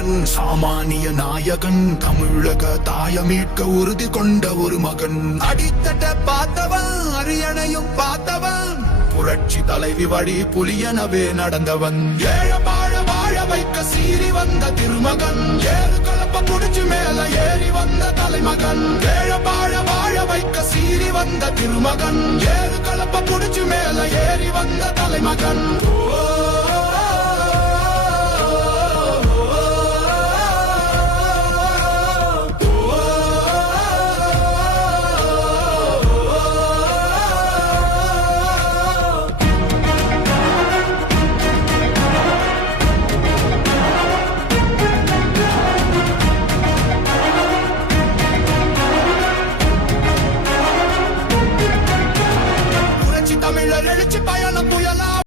மகன், சாமானிய நாயகன், தமிழக தாய மீட்க உறுதி கொண்ட ஒரு மகன். அடித்தட்ட பார்த்தவன், அரியணையும் பார்த்தவன், புரட்சி தலைவி வழி புலியனவே நடந்தவன். ஏழ வாழ வாழ வைக்க சீறி வந்த திருமகன், ஏறு கலப்ப புடிச்சு மேல ஏறி வந்த தலைமகன். ஏழ வாழ வாழ வைக்க சீறி வந்த திருமகன், ஏறு கலப்ப புடிச்சு மேல ஏறி வந்த தலைமகன்.